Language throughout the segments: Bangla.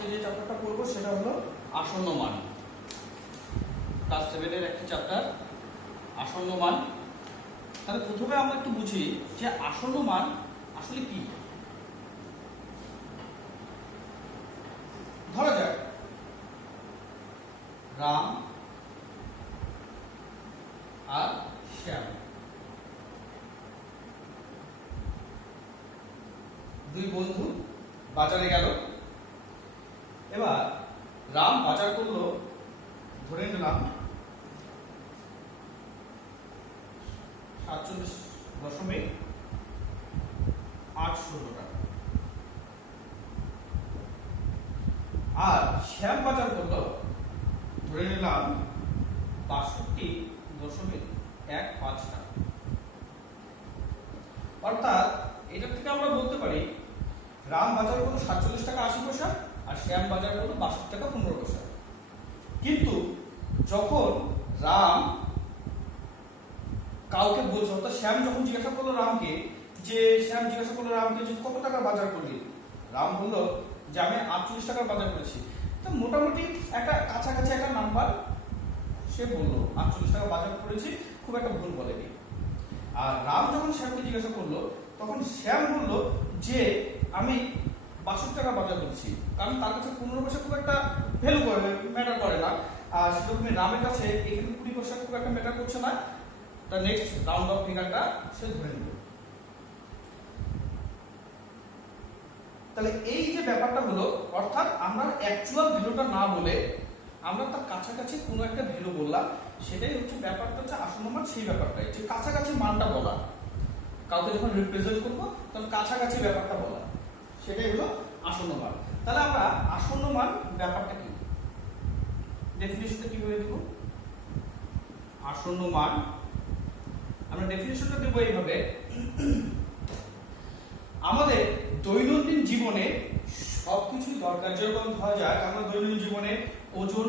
আজকে যে চ্যাপ্টারটা পড়বো সেটা হলো আসন্ন মান। ক্লাস 7 এর একটি চ্যাপ্টার আসন্ন মান। তাহলে প্রথমে আমরা একটু বুঝি যে আসন্ন মান আসলে কি। ধরা যাক রাম আর শ্যাম দুই বন্ধু বাজারে গেল। এবার রাম বাজার করলো, ধরে নিলাম 47.8 টাকা, আর শ্যাম বাজার করলো, ধরে নিলাম 62.15 টাকা। অর্থাৎ এটা থেকে আমরা বলতে পারি রাম বাজার করলো 47 টাকা 80 পয়সা আর শ্যাম বাজার করলো 62 টাকা 15 পয়সা। কিন্তু যখন রাম কাউকে বলছে, অর্থাৎ শ্যাম যখন জিজ্ঞাসা করলো রামকে, যে কত টাকার বাজার করলি, রাম বললো যে আমি 48 টাকার বাজার করেছি। তো মোটামুটি একটা কাছাকাছি একটা নাম্বার সে বললো, 48 টাকা বাজার করেছি, খুব একটা ভুল বলেনি। আর রাম যখন শ্যামকে জিজ্ঞাসা করলো তখন শ্যাম বললো যে আমি 62 টাকা বাজার করছি, কারণ তার কাছে 15 পয়সা খুব একটা ভ্যালু করে, ম্যাটার করে না। আর সেরকমই রামের কাছে এখানে 20 পয়সা খুব একটা ম্যাটার করছে না। তা নেক্সট রাউন্ড অফ ফিগারটা সে ধরে নিল। তাহলে এই যে ব্যাপারটা হলো, অর্থাৎ আমরা অ্যাকচুয়াল ভ্যালুটা না বলে আমরা তার কাছাকাছি কোনো একটা ভ্যালু বললাম, সেটাই হচ্ছে ব্যাপারটা, হচ্ছে আসন্ন মান। সেই ব্যাপারটাই যে কাছাকাছি মানটা বলা, কাউকে যখন রিপ্রেজেন্ট করবো তখন কাছাকাছি ব্যাপারটা বলা, সেটাই হলো আসন্ন মান। তাহলে আমরা আসন্ন মান ব্যাপারটা কি, ডেফিনিশনটা কিভাবে দেব? আসন্ন মান আমরা ডেফিনিশনটা দেব এইভাবে, আমাদের দৈনন্দিন জীবনে সবকিছুই দরকার। যেরকম ধরা যাক আমরা দৈনন্দিন জীবনে ওজন,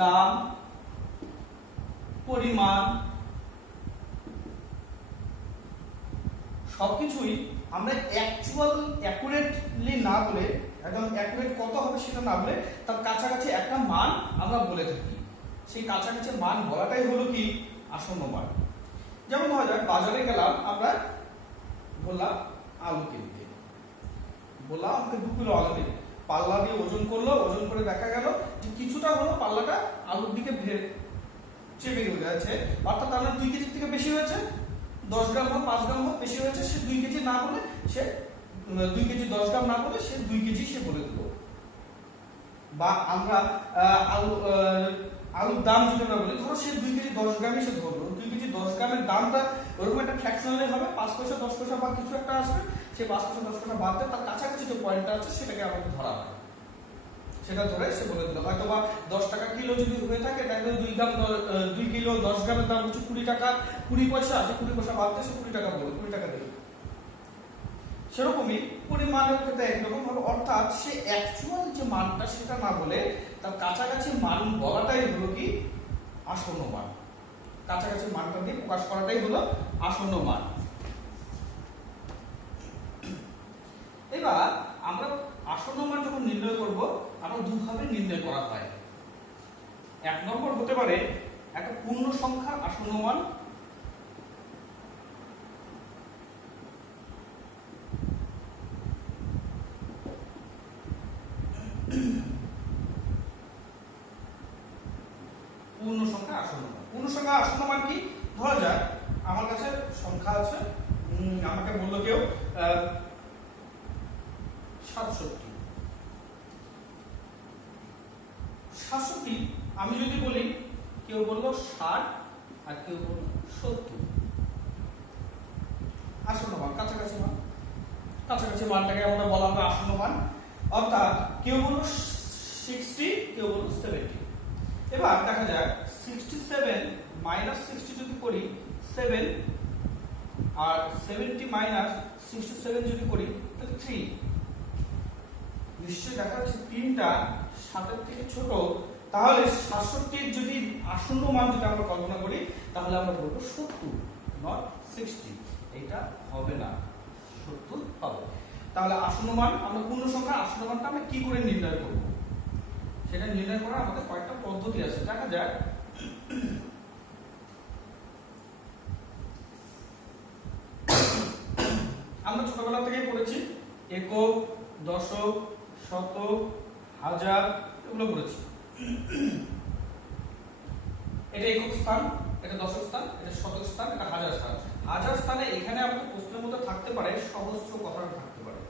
দাম, পরিমাণ সবকিছুই আমরা অ্যাকুরেটলি না বলে, একদম অ্যাকুরেট কত হবে সেটা না বলে তার কাছাকাছি একটা মান আমরা বলে থাকি। সেই কাছাকাছি মান বলাটাই হলো কি আসন্ন মান। যেমন ধরা যাক বাজারে গেলাম, আমরা বললাম আলু কিনতে, বললাম আমাকে 2 কিলো আলু দিন। পাল্লা দিয়ে ওজন করলো, ওজন করে দেখা গেল যে কিছুটা হলো পাল্লাটা আলুর দিকে চেপে গেছে, অর্থাৎ তার 2 কেজির থেকে বেশি হয়েছে, 10 গ্রাম হোক 5 গ্রাম হোক বেশি হয়েছে, সে 2 কেজি না বলে, সে 2 কেজি 10 গ্রাম না বলে সে 2 কেজি সে বলে দিল। বা আমরা আলুর দাম যদি আমরা বলি, ধরো সে 2 কেজি 10 গ্রামই সে ধরলো, 2 কেজি 10 গ্রামের দামটা ওরকম একটা ফ্র্যাকশনালি হবে, 5 পয়সা 10 পয়সা বা কিছু একটা আসবে, সে 5 পয়সা 10 পয়সা বাদ দেয়, তার কাছাকাছি যে পয়েন্টটা আছে সেটাকে আমাকে ধরা হয়, সেটা ধরে সে বলে দিল। হয়তো বা 10 টাকা কিলো যদি হয়ে থাকে, তাহলে 2 কিলো 10 গ্রামের দাম হচ্ছে 20 টাকা 20 পয়সা, সে 20 পয়সা বাদ দিয়ে সে 20 টাকা বলে, 20 টাকা দিল। সেরকমই পরিমাণের ক্ষেত্রে একরকম ভাবে, অর্থাৎ সে অ্যাকচুয়াল যে মানটা সেটা না বলে তার কাছাকাছি মান বলাটাই হলো কি আসন্ন মান। কাছাকাছি মানটা দিয়ে প্রকাশ করাটাই হলো আসন্ন মান। এবার আমরা আসন্ন মান যখন নির্ণয় করব, আমরা দুভাবে নির্ণয় করা হয়। 1 নম্বর হতে পারে একটা পূর্ণ সংখ্যার আসন্ন মান, পূর্ণ সংখ্যা আসন্ন মান। পূর্ণ সংখ্যা আসন্ন মান কি? ধরা যাক আমার কাছে সংখ্যা আছে, আমাকে বললো কেউ 67, আমি যদি বলি, কেউ বললো 60 আর কেউ বললো 70, আসন্ন মান, কাছাকাছি মান। কাছাকাছি মানটাকে আমরা বলা হবে আসন্ন মান। অর্থাৎ কেউ বললো 60, কেউ বললো 70। এবার দেখা যাক 67 মাইনাস 60 যদি করি 7, আর 70 মাইনাস 67 যদি করি তাহলে 3। নিশ্চয়ই দেখা যাচ্ছে 3টা 7 থেকে ছোট, তাহলে 67 যদি আসন্ন মান যদি আমরা কল্পনা করি তাহলে আমরা বলবো 70, নট 60। এটা হবে না, 70 হবে। তাহলে আসন্ন মান আমরা পূর্ণ সংখ্যার আসন্ন মানটা আমরা কি করে নির্ণয় করব, সেটা নির্ণয় করার আমাদের কয়েকটা পদ্ধতি আছে। দেখা যাক আমরা ছোটবেলা থেকেই পড়েছি একক, দশক, শতক, হাজার, এগুলো পড়েছি। এটা একক স্থান, এটা দশক স্থান, এটা শতক স্থান, এটা হাজার স্থান। হাজার স্থানে এখানে আমাদের প্রশ্নের মধ্যে থাকতে পারে সহস্র কথাটা থাকতে পারে,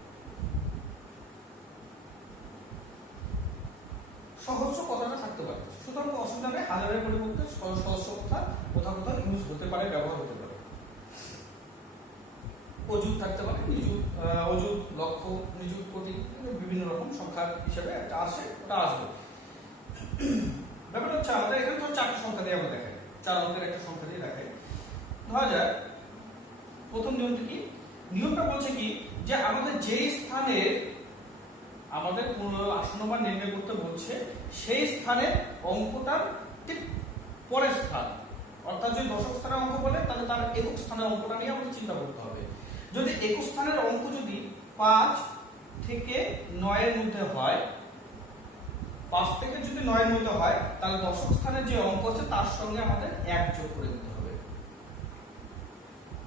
সহস্র কথাটা থাকতে পারে, সুতরাং অসুবিধা নেই, হাজারের পরিবর্তে সহস্র কথা কোথাও কোথাও ইউজ হতে পারে, ব্যবহার হতে পারে। অযুত থাকতে পারে, নিযুত, অযুত, লক্ষ, নিযুত, কোটি, বিভিন্ন রকম সংখ্যার হিসেবে একটা আসে, ওটা আসবে। ব্যাপারটা হচ্ছে আমাদের এখানে তো চারটি সংখ্যা দিয়ে আমরা দেখাই, 4 অঙ্কের একটা সংখ্যা দিয়ে দেখাই। ধরা যায় প্রথম নিয়মটা কি, নিয়মটা বলছে কি যে আমাদের যে স্থানের আমাদের আসন্ন মান নির্ণয় করতে বলছে সেই স্থানের অঙ্কটার ঠিক পরের স্থান, অর্থাৎ যদি দশক স্থানের অঙ্ক বলে তাহলে তার একক স্থানের অঙ্কটা নিয়ে আমাদের চিন্তা করতে হবে। যদি একক স্থানের অঙ্ক যদি 5 থেকে 9 এর মধ্যে হয়, 5 থেকে যদি 9 এর মধ্যে হয়, তাহলে দশক স্থানের যে অঙ্ক আছে তার সঙ্গে আমাদের 1 যোগ করে দিতে হবে,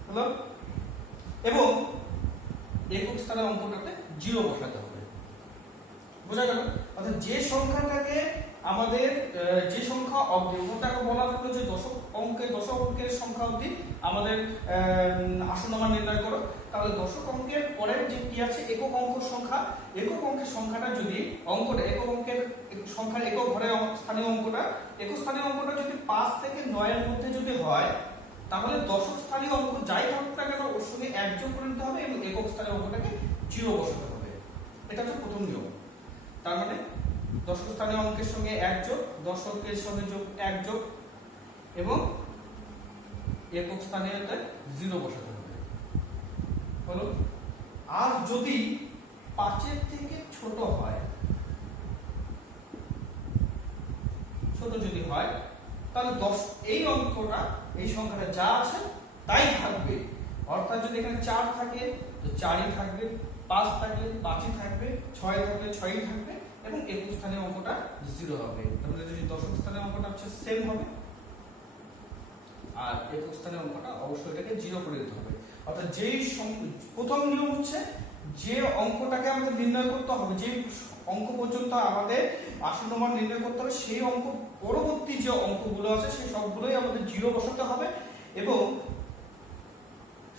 হলো? এবং একক স্থানের অঙ্কটাতে 0 বসাতে হবে। বোঝা গেল? অর্থাৎ যে সংখ্যাটাকে আমাদের যে সংখ্যা অবধি, ওটাকে বলা হলো যে দশক অঙ্কের সংখ্যা অবধি আমাদের আসন্ন মান নির্ণয় করো। তাহলে দশক অঙ্কের পরের যে কি আছে একক অঙ্ক সংখ্যা, একক অঙ্কের সংখ্যাটা যদি অঙ্কটা একক অঙ্কের সংখ্যার একক ঘরের স্থানীয় অঙ্কটা, একক স্থানীয় অঙ্কটা যদি 5 থেকে 9 এর মধ্যে যদি হয়, তাহলে দশক স্থানীয় অঙ্ক যাই থাকুক না কেন ওর সঙ্গে 1 যোগ করে নিতে হবে এবং একক স্থানীয় অঙ্কটাকে 0 বসাতে হবে। এটা হচ্ছে প্রথম নিয়ম। তার মানে দশক স্থানীয় অঙ্কের সঙ্গে 1 যোগ, দশকের সঙ্গে 1 যোগ এবং একক স্থানীয়তে 0 বসাতে হবে, হলো? আর যদি 5 এর থেকে ছোট হয়, ছোট যদি হয়, তাহলে এই অঙ্কটা এই সংখ্যাটা যা আছে তাই থাকবে। অর্থাৎ যদি এখানে 4 থাকে তো 4ই থাকবে, 5 থাকলে 5ই থাকবে, 6 থাকলে 6ই থাকবে এবং একক স্থানীয় অঙ্কটা 0 হবে। তাহলে যদি দশক স্থানীয় অঙ্কটা হচ্ছে সেম হবে আর একক স্থানীয় অঙ্কটা অবশ্যই এটাকে 0 করে দিতে হবে। অর্থাৎ যেই প্রথম নিয়ম হচ্ছে যে অঙ্কটাকে আমাদের নির্ণয় করতে হবে, যে অঙ্ক পর্যন্ত আমাদের আসন্ন মান নির্ণয় করতে হবে, সেই অঙ্ক পরবর্তী যে অঙ্কগুলো আছে সেই সবগুলোই আমাদের 0 বসাতে হবে এবং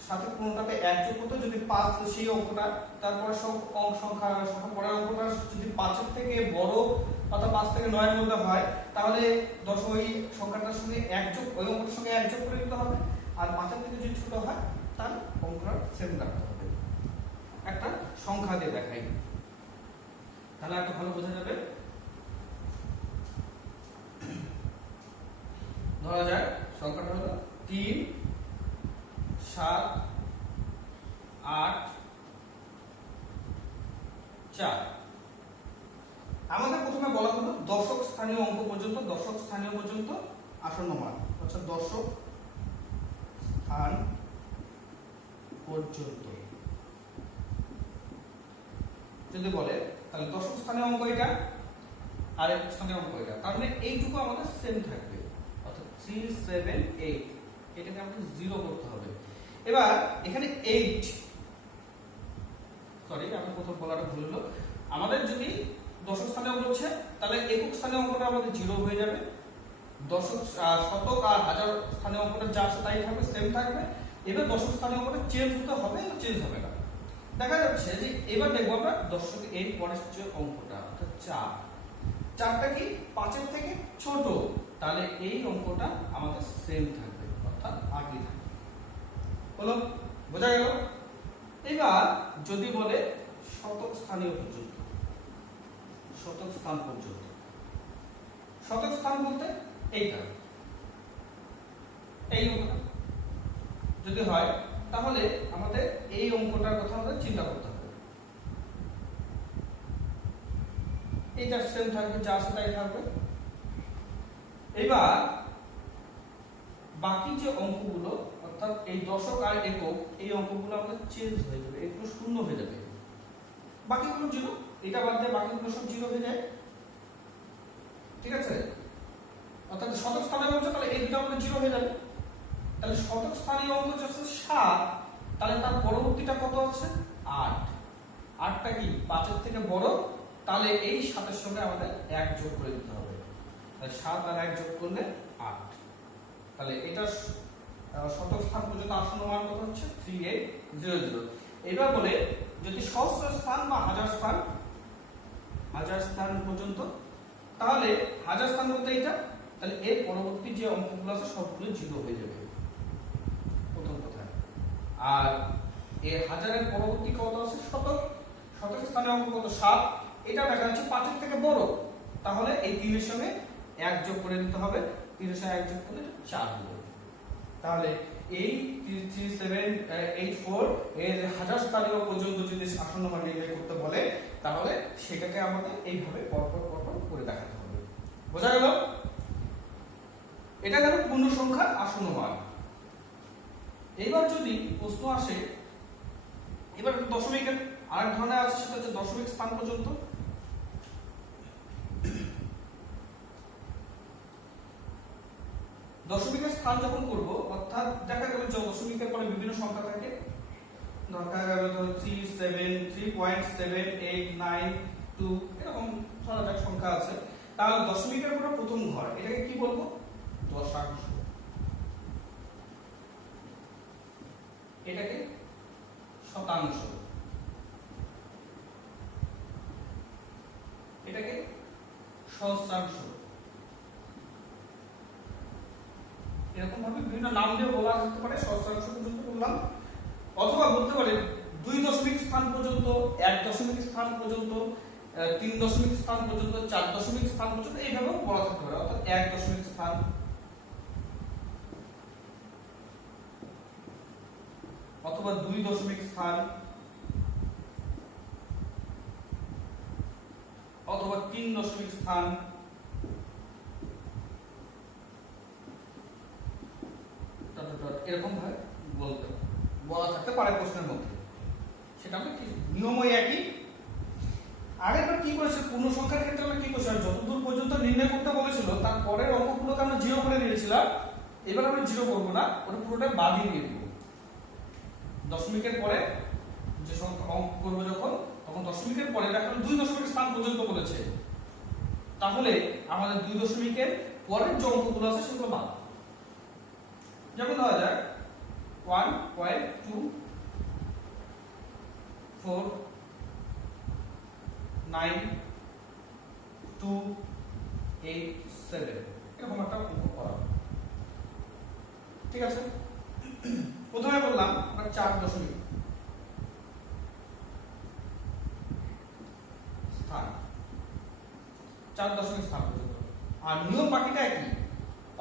সাথে কোনটাতে 1 যোগ করতে, যদি 5 সেই অঙ্কটা, তারপরে সব সংখ্যা পরের অঙ্কটা যদি 5 এর থেকে বড় অর্থাৎ 5 থেকে 9 এর মধ্যে হয়, তাহলে ওই সংখ্যাটার সঙ্গে 1 যোগ, ওই অঙ্কটার সঙ্গে 1 যোগ করে দিতে হবে। আর 5 এর থেকে যদি ছোট হয় তাহলে অঙ্কটা সেম রাখতে হবে। একটা সংখ্যা দিয়ে দেখাই তাহলে একটু ভালো বোঝা যাবে। ধরা যায় সংখ্যাটা হলো 3, 7, 8, 4। আমাদের প্রথমে বলা হলো দশক স্থানীয় অঙ্ক পর্যন্ত, দশক স্থানীয় পর্যন্ত আসন্ন মান, অর্থাৎ দশক স্থান পর্যন্ত যদি বলে তাহলে দশক স্থানীয় অঙ্ক এটা আর এক স্থানীয় অঙ্ক এটা, তার মানে এইটুকু আমাদের সেম থাকবে, অর্থাৎ 3, 7, 8 এটাকে আমাদের 0 করতে হবে। এবার এখানে 8, সরি আমি প্রথম বলাটা ভুল হলো, আমাদের যদি দশক স্থানীয় অঙ্ক হচ্ছে তাহলে একক স্থানীয় অঙ্কটা আমাদের 0 হয়ে যাবে, দশক শতক আর হাজার স্থানীয় অঙ্কটা যা আছে তাই থাকবে, সেম থাকবে। এবার দশক স্থানীয় অঙ্কটা চেঞ্জ হতে হবে, চেঞ্জ হবে না। দেখা যাচ্ছে যে এবার দেখবো আমরা দশক এর পরের যে অঙ্কটা অর্থাৎ 4, 4টা কি 5 এর থেকে ছোট, তাহলে এই অঙ্কটা আমাদের সেম থাকবে, অর্থাৎ 8ই থাকবে, হলো? বোঝা গেল? এবার যদি বলে শতক স্থানীয় পর্যন্ত, শতক স্থান পর্যন্ত, শতক স্থান বলতে এইটা, এই অঙ্কটা যদি হয় তাহলে আমাদের এই অঙ্কটার কথা আমাদের চিন্তা করতে হবে। এইটা সেম থাকবে, যা আছে তাই থাকবে। এবার বাকি যে অঙ্কগুলো অর্থাৎ এই দশক আর একক, এই অঙ্কগুলো আমাদের চেঞ্জ হয়ে যাবে, এগুলো শূন্য হয়ে যাবে। বাকিগুলো জিরো, এটা বাদ দিয়ে বাকিগুলো সব জিরো হয়ে যায়। ঠিক আছে, অর্থাৎ শতক স্থানীয় অঙ্ক, তাহলে এই দুটো আমাদের জিরো হয়ে যাবে। তাহলে শতক স্থানীয় অঙ্ক হচ্ছে 7, তাহলে তার পরবর্তীটা কত আছে 8। 8টা কি 5 এর থেকে বড়, তাহলে এই 7 এর সঙ্গে আমাদের 1 যোগ করে দিতে হবে। তাহলে 7 আর 1 যোগ করলে 8। তাহলে এটা শতক স্থান পর্যন্ত আসন্ন মান কত হচ্ছে 3800। এবার বলে যদি সহস্র স্থান বা হাজার স্থান পর্যন্ত, তাহলে হাজার স্থান বলতে এটা, তাহলে এর পরবর্তী যে অঙ্কগুলো আছে সবগুলো জিরো হয়ে যাবে প্রথম কথা। আর এর হাজারের পরবর্তী কত আছে শতক, শতক স্থানের অঙ্ক কত 7, এটা দেখা যাচ্ছে 5 এর থেকে বড়, তাহলে এই 3 এর সঙ্গে 1 যোগ করে দিতে হবে। 3 এর সঙ্গে 1 যোগ করলে 4 হবে। তাহলে এই 3784 এর হাজার স্থানীয় পর্যন্ত যদি আসন্ন মান নির্ণয় করতে বলে, তাহলে সেটাকে আমাদের এইভাবে পরপর করে দেখাতে হবে। বোঝা গেল? এটা গেল পূর্ণ সংখ্যার আসন্ন মান। এইবার যদি প্রশ্ন আসে, এবার দশমিকের আরেক ধরনের আছে, সেটা হচ্ছে দশমিক স্থান পর্যন্ত। দশমিকের স্থান যখন করব, অর্থাৎ দেখা গেল যে দশমিকের পরে বিভিন্ন সংখ্যা থাকে, দেখা গেল ধরো 3, 7, 3.789 এরকম ধরা যাক সংখ্যা আছে। তাহলে দশমিকের পরে প্রথম ঘর, এটাকে কি বলবো দশাংশ, এটাকে শতাংশ, এটাকে সহস্রাংশ, এরকম ভাবে বিভিন্ন নাম দিয়ে বলা যেতে পারে। সহস্রাংশ পর্যন্ত বললাম, অথবা বলতে পারে 2 দশমিক স্থান পর্যন্ত, 1 দশমিক স্থান পর্যন্ত, 3 দশমিক স্থান পর্যন্ত, 4 দশমিক স্থান পর্যন্ত, এইভাবেও বলা থাকতে পারে। অর্থাৎ 1 দশমিক স্থান, অথবা 2 দশমিক স্থান, অথবা 3 দশমিক স্থান, এরকম ভাবে বলা থাকতে পারে প্রশ্নের মধ্যে। সেটা আমরা কি নিয়মই একই। আগেরবার কি করেছে পূর্ণ সংখ্যার ক্ষেত্রে আমরা কি করেছি, যতদূর পর্যন্ত নির্ণয় করতে বলেছিল তার পরের অঙ্কগুলোকে আমরা জিরো করে দিয়েছিলাম। এবার আমরা জিরো করবো না, ওটা পুরোটা বাদই দিয়ে দেবো। দশমিকের পরে যে সংখ্যা অঙ্ক করবো যখন, তখন দশমিকের পরে দেখা গেল 2 দশমিক স্থান পর্যন্ত বলেছে, তাহলে আমাদের 2 দশমিকের পরের যে অঙ্কগুলো আছে সেগুলো বাদ। যেমন ধরা যাক 1.24927 এরকম একটা অঙ্ক করা। ঠিক আছে, প্রথমে বললাম আমরা 4 দশমিক স্থান, 4 দশমিক স্থান পর্যন্ত। আর নিয়ম বাকিটা একই,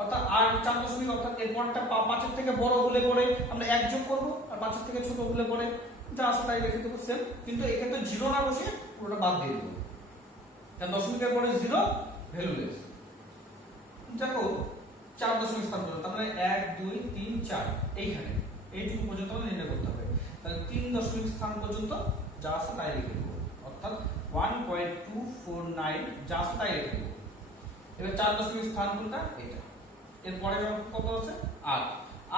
অর্থাৎ আর 4 দশমিক, অর্থাৎ এর পরটা 5 এর থেকে বড় হলে পরে আমরা 1 যোগ করব, আর 5 এর থেকে ছোট হলে পরে যা আছে তাই রেখে দেবো সেম। কিন্তু এক্ষেত্রে জিরো না বসে পুরোটা বাদ দিয়ে দেবো, কারণ দশমিকের পরে জিরো ভ্যালুলেস। দেখো 4 দশমিক স্থান পর্যন্ত, তার মানে 1, 2, 3, 4 এইখানে এইটুকু পর্যন্ত আমরা নির্ণয় করতে হবে। তাহলে 3 দশমিক স্থান পর্যন্ত যা আছে তাই রেখে দেবো, অর্থাৎ 1.249 যা আছে তাই রেখে দেবো। এবার 4 দশমিক স্থান কোনটা, এটা। এরপরে কত আছে 8।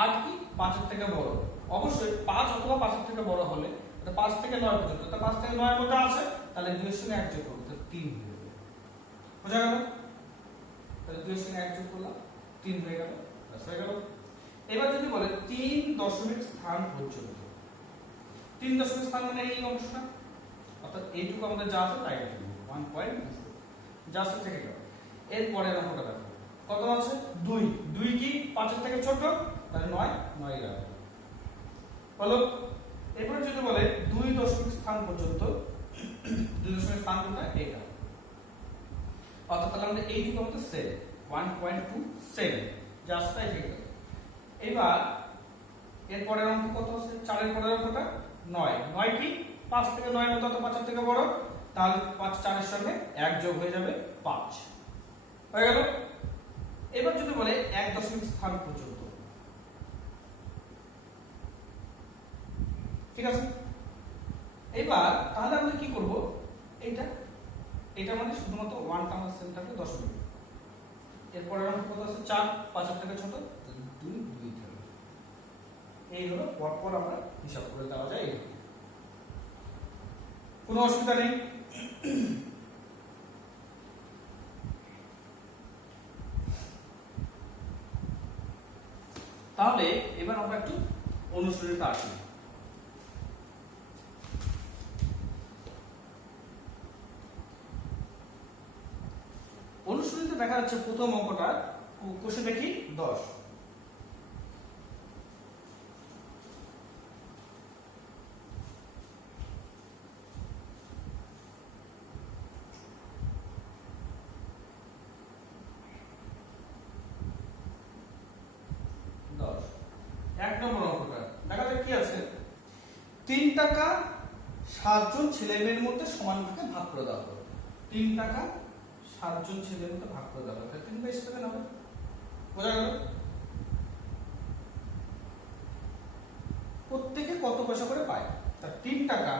8 কি 5 এর থেকে বড়, অবশ্যই 5 অথবা 5 এর থেকে বড় হলে, এটা 5 থেকে 9 পর্যন্ত, তা 5 থেকে 9 এর মধ্যে আছে, তাহলে 2 এর সঙ্গে 1 যোগ করব, তাহলে 3 হয়ে যাবে। বোঝা গেল? তাহলে 2 এর সঙ্গে 1 যোগ করলাম, 3 হয়ে গেল, ব্যাস হয়ে গেল। এবার যদি বলে 3 দশমিক স্থান পর্যন্ত, 3 দশমিক স্থান মানে এই অংশটা, অর্থাৎ এইটুকু আমাদের যা আছে তাই লিখব, 1.24 যা আছে থেকে গেল। এরপরে অঙ্কটা দেখো কত আছে 2। 2 কি 5 এর থেকে ছোট, তাহলে 9 গেল। হলো। এরপরে যদি বলে 2 দশমিক স্থান পর্যন্ত, 2 দশমিক স্থান কোনটা, এটা। অর্থাৎ তাহলে আমাদের এইটুকু আমাদের সেভ 1.27 যা আছে তাই থেকে গেল। এবার এরপরের অঙ্ক কত আছে, 4 এর পরের অঙ্কটা 9। 9 কি 5 থেকে 9 এর মধ্যে, অত 5 এর থেকে বড়, তাহলে 5 4 এর সঙ্গে 1 যোগ হয়ে যাবে 5 হয়ে গেল। এবার যদি বলে 1 দশমিক স্থান পর্যন্ত, ঠিক আছে, এবার তাহলে আমরা কি করব, এটা মানে শুধুমাত্র 1 আমরা সেম থাকবে দশমিক, এরপরে আমরা কত আছে 4, 5 এর থেকে ছোট 2 2 থাকবে। এই হলো পরপর আমরা হিসাব করে দেওয়া যায়। কোনো অসুবিধা নেই। তাহলে এবার আমরা একটু অনুশীলনীতে আসি। অনুশীলনীতে দেখা যাচ্ছে প্রথম অঙ্কটা কোষে দেখি 10, এক নম্বর অঙ্কটা দেখা যাক কি আছে। 3 টাকা 7 জন ছেলে মেয়ের মধ্যে সমান ভাগে ভাগ করে দেওয়া হবে। 3 টাকা 7 জন ছেলের মধ্যে ভাগ করে দেওয়া হবে, 3/7 হবে। বোঝা গেল? প্রত্যেকে কত পয়সা করে পায়, তা 3 টাকা,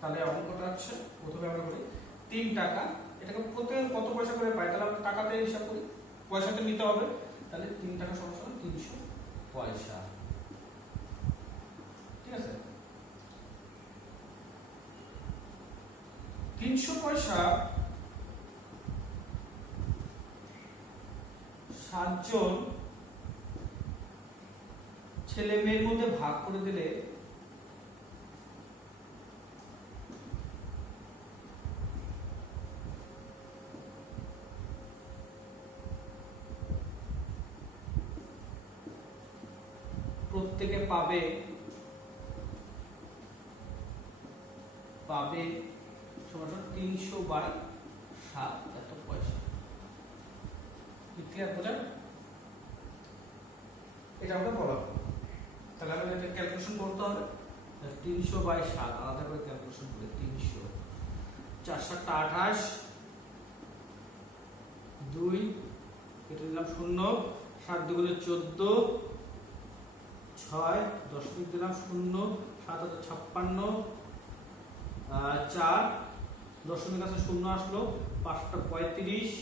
তাহলে অঙ্কটা হচ্ছে প্রথমে আমরা করি 3 টাকা, এটাকে প্রত্যেকে কত পয়সা করে পায়, তাহলে আমরা টাকাতে হিসাব করি, পয়সাতে নিতে হবে। তাহলে 3 টাকা সমান 300 পয়সা। ঠিক আছে, 300 পয়সা 7 জন ছেলে মেয়ের মধ্যে ভাগ করে দিলে প্রত্যেকে পাবে 300/7 এত পয়সা। ক্লিয়ার? বোঝা? এটা আমরা বলা, তাহলে আমাদের এটা ক্যালকুলেশন করতে হবে। 300/7 আলাদা করে ক্যালকুলেশন করে 300, 4 7 28, 2 এটা দিলাম 0, 7 2 14, 6 দশমিক দিলাম 0, 7 56, 4 দশমিক আছে 0 আসলো, 5 35,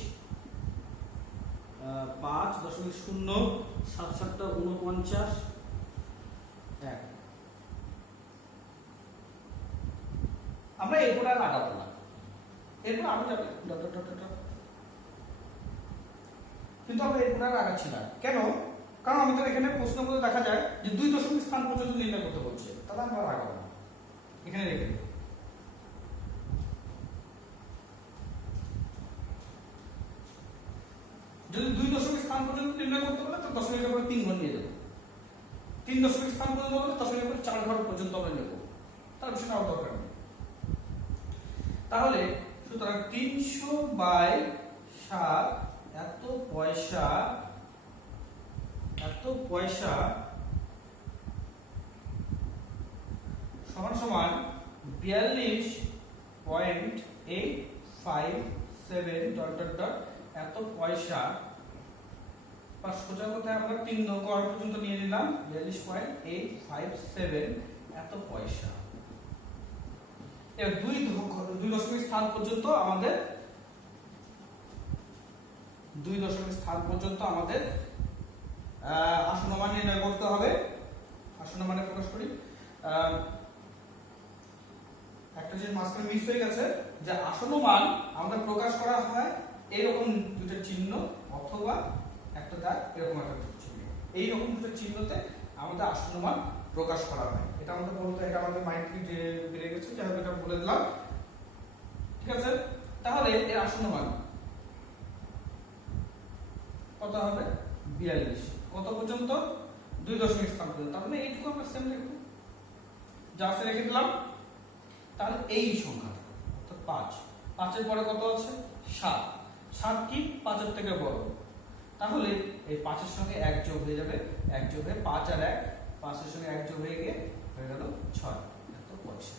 5 দশমিক 0, 7 7 49, 1। আমরা এরপর আর আগাবো না, এরপর আমি যাবো কিন্তু আমরা এরপর আর আগাচ্ছি না। কেন? কারণ আমাদের এখানে প্রশ্নের মধ্যে দেখা যায় যে 2 দশমিক স্থান পর্যন্ত নির্ণয় করতে বলছে, তাহলে আমরা আর আগাবো না, এখানে রেখে দিই। যদি 2 দশমিক স্থান পর্যন্ত নির্ণয় করতে বলে তো দশমিকের পরে 3 ঘর নিয়ে যাবো, 3 দশমিক স্থান পর্যন্ত বলে দশমিকের পরে 4 ঘর পর্যন্ত আমরা নেব, তার বিষয়টা আর দরকার নেই। তাহলে সুতরাং 300/7 এত পয়সা সমান সমান 42.857 এত পয়সা, বা সোজা কথায় আমরা 3 ঘর পর্যন্ত নিয়ে নিলাম, 42.857 এত পয়সা। এবার 2 দশমিক স্থান পর্যন্ত আমাদের 2 দশমিক স্থান পর্যন্ত আমাদের আসন্ন মান নির্ণয় করতে হবে। আসন্ন মানে প্রকাশ করি, একটা জিনিস মাঝখানে মিস হয়ে গেছে, যে আসন্ন মান আমাদের প্রকাশ করা হয় এরকম দুটো চিহ্ন অথবা একটা দাগ, এরকম একটা চিহ্ন, এই রকম দুটো চিহ্নতে আমাদের আসন্ন মান প্রকাশ করা হয়। এটা আমাদের বলতে, এটা আমাদের মাইন্ড থেকে বেরিয়ে গেছে, যাই হোক এটা বলে দিলাম। ঠিক আছে, তাহলে এর আসন্ন মান কত হবে? 42। কত পর্যন্ত? 2 দশমিক স্থান পর্যন্ত। তার মানে এইটুকু আমরা সেম লিখব, যা আছে রেখে দিলাম। তাহলে এই সংখ্যা অর্থাৎ 5, 5 এর পরে কত আছে? 7। 7 কি 5 এর থেকে বড়, তাহলে এই 5 এর সঙ্গে 1 যোগ হয়ে যাবে, 1 যোগ হয়ে 5 আর 1, 5 এর সঙ্গে 1 যোগ হয়ে গিয়ে হয়ে গেল 6 এত পয়সা।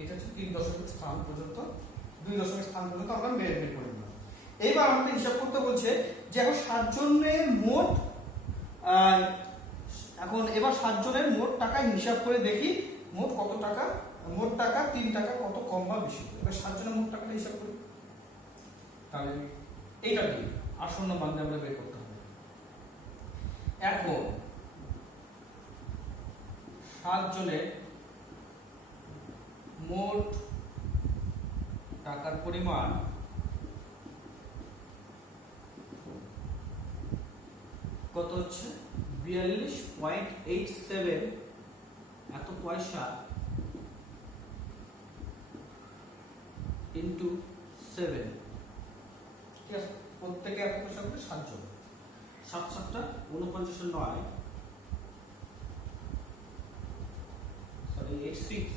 এটা হচ্ছে 3 দশমিক স্থান পর্যন্ত, 2 দশমিক স্থান পর্যন্ত আমরা বের করে নিলাম। এইবার আমাদের হিসাব করতে বলছে যে এখন 7 জনের মোট এখন এবার 7 জনের মোট টাকা হিসাব করে দেখি মোট কত টাকা, মোট টাকা 3 টাকা কত কম বা বেশি। এবার 7 জনের মোট টাকাটা হিসাব করি, তাহলে এইটা কি আসন্ন বান্ধে আমরা বের করতে হবে। এখন 7 জনের মোট টাকার পরিমাণ কত হচ্ছে 42.87 এত পয়সা ইন্টু 7, ঠিক আছে, প্রত্যেকে এত পয়সা করে 7 জন, 7 7টা 49 9, সরি 86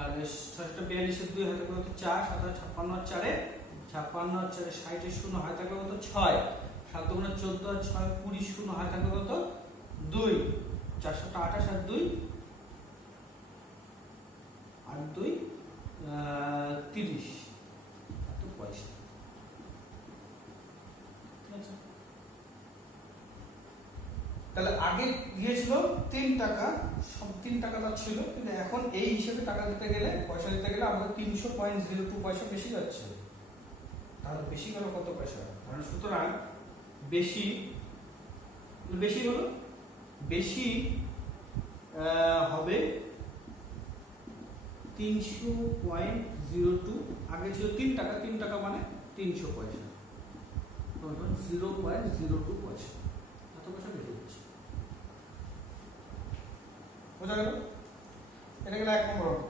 আর 642 2 হাতে কত 4 7 56 4 56 4 60 শূন্য হয় থাকবে কত 6, 7 দুগুণে 14 6 20 শূন্য হয় থাকবে কত 2, 428 আর 2 আর 2 30 এত পয়সা, ঠিক আছে। তাহলে আগে দিয়েছিল 3 টাকা, সব 3 টাকাটা ছিল, কিন্তু এখন এই হিসেবে টাকা দিতে গেলে পয়সা দিতে গেলে আমাদের 300.02 পয়সা বেশি যাচ্ছে। তাহলে বেশি গেল কত পয়সা, মানে সুতরাং বেশি বেশি হলো বেশি হবে 300.02, আগে ছিল 3 টাকা, 3 টাকা মানে 300 পয়সা, 0.02 পয়সা, এত পয়সা বেশি হচ্ছে। বোঝা গেল? এটা গেল 1 নম্বর অঙ্ক।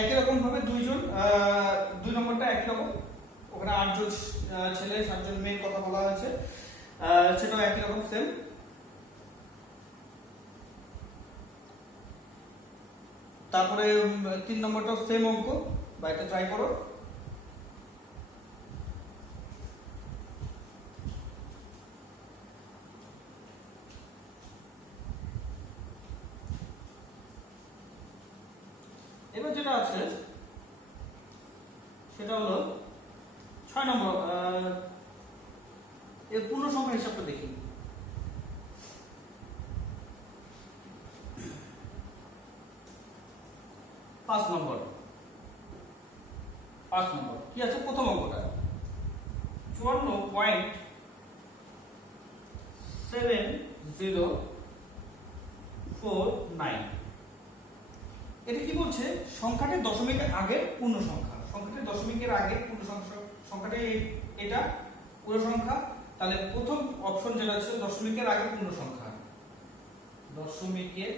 একই রকম ভাবে 2 নম্বরটা একই রকম, ওখানে 8 জন ছেলে 7 জন মেয়ের কথা বলা হয়েছে, সেটাও একই রকম সেম। তারপরে 3 নম্বরটাও সেম অঙ্ক, বাড়িতে ট্রাই করো। এবার যেটা আছে সেটা হলো 6 নম্বর, এর পূর্ণ সংখ্যা হিসাবটা দেখি। 5 নম্বর কি আছে প্রথম অঙ্কটা 54.7049, এটা কি বলছে সংখ্যাটি দশমিকের আগের পূর্ণ সংখ্যা, সংখ্যাটি দশমিকের আগের পূর্ণ সংখ্যা, সংখ্যাটি এটা পূর্ণ সংখ্যা। তাহলে প্রথম অপশন যেটা ছিল দশমিকের আগের পূর্ণ সংখ্যা, দশমিকের